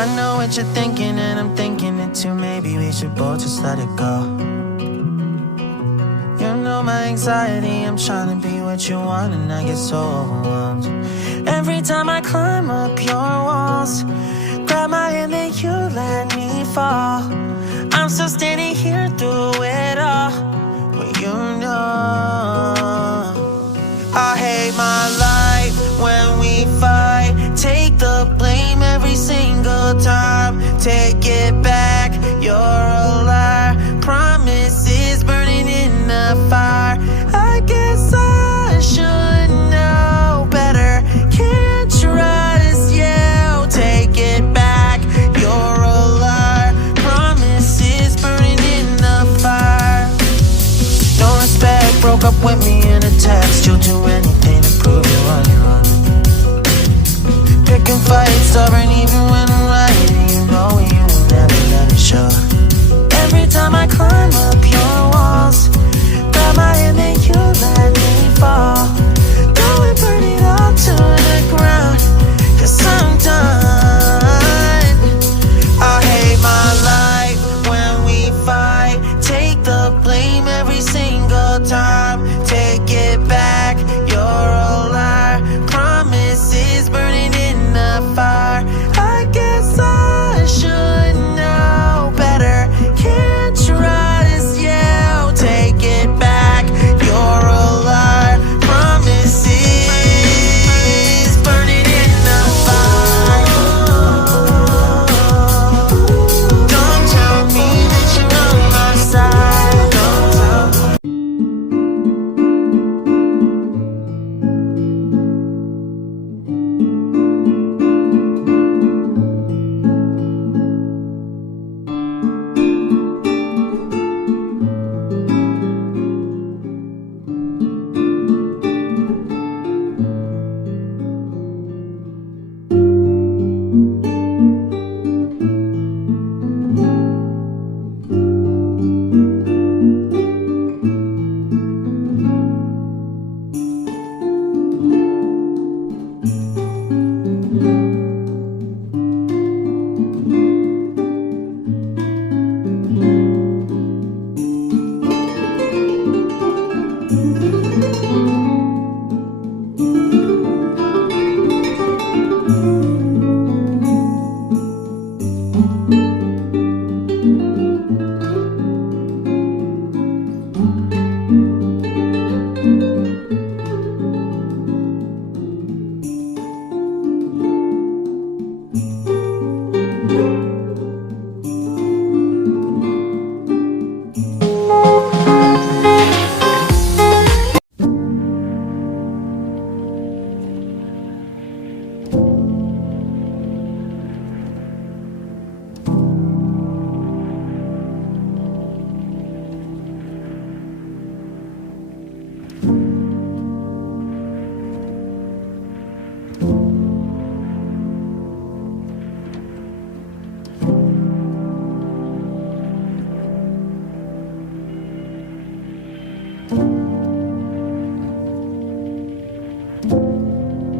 I know what you're thinking and I'm thinking it too. Maybe we should both just let it go. You know my anxiety, I'm trying to be what you want and I get so overwhelmed. Every time I climb up your walls, grab my hand and you let me fall. I'm still standing here through it all, but you know I hate my life when we fight. Take the blame every single time. Take it back, you're a liar. Promises burning in the fire. I guess I should know better. Can't trust you. Take it back, you're a liar. Promises burning in the fire. No respect, broke up with me in a text. You'll do anything to prove you're on your own. Picking fights, stubborn even